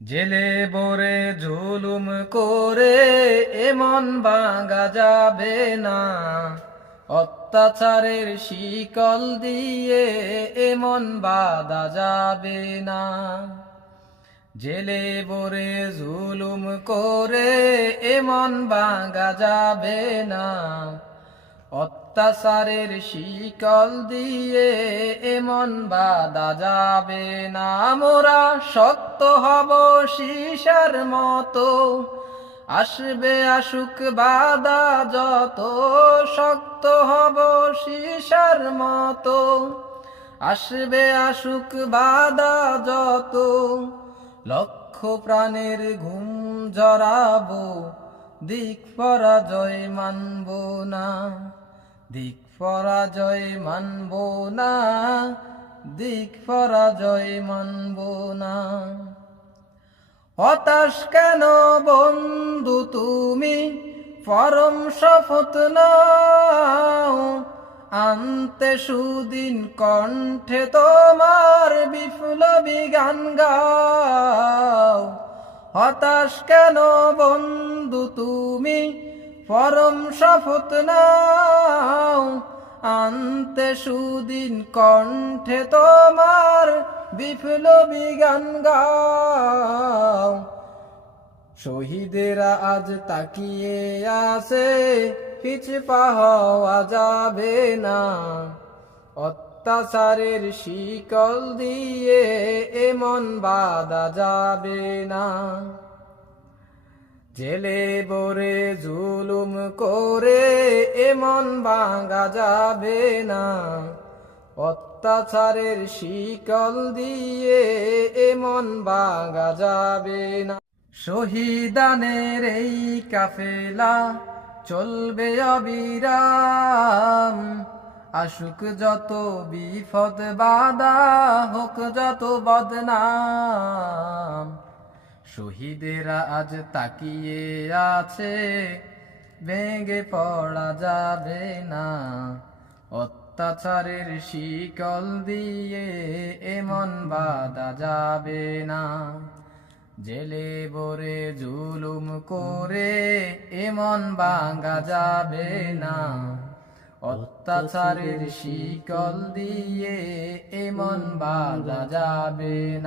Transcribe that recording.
জেলে বরে জুলুম করে এমন ভাঙা যাবে না, অত্যাচারের শিকল দিয়ে এমন বাঁধা যাবে না। জেলে বরে জুলুম করে এমন ভাঙা যাবে না, অত্যাচারের শিকল দিয়ে এমন বাঁধা যাবে না। মোরা শক্ত হব সীসার মতো, আসবে আসুক বাধা যত। শক্ত হব সীসার মতো, আসবে আসুক বাধা যত। লক্ষ প্রাণের ঘুম জড়াবো, দিক পরাজয় মানব না। দিক পরাজয় মানব না, দিক পরাজয় মানব না। হতাশ কেন বন্ধু তুমি, পরম শপথ নাও, আনতে সুদিন কণ্ঠে তোমার বিপ্লবী গান গাও। হতাশ কেন বন্ধু তুমি, পরম শপথ নাও, আনতে সুদিন কণ্ঠে তোমার বিপ্লবী গান গাও। শহীদেরা আজ তাকিয়ে আছে, পিছপা হওয়া যাবে না। অত্যাচারের শিকল দিয়ে এমন বাঁধা যাবে না। জেলে বরে জুলুম করে এমন ভাঙা যাবে না, অত্যাচারের শিকল দিয়ে এমন ভাঙা যাবে না। শহীদানের এই কাফেলা চলবে অবিরাম, আসুক যত বিপদ বাধা, হোক যত বদনাম। শহীদেরা আজ তাকিয়ে আছে, ভেঙে পড়া যাবে না। অত্যাচারের শিকল দিয়ে এমন বাঁধা যাবে না। জেলে বরে জুলুম করে এমন ভাঙা যাবে না, অত্যাচারের শিকল দিয়ে এমন বাঁধা যাবে না।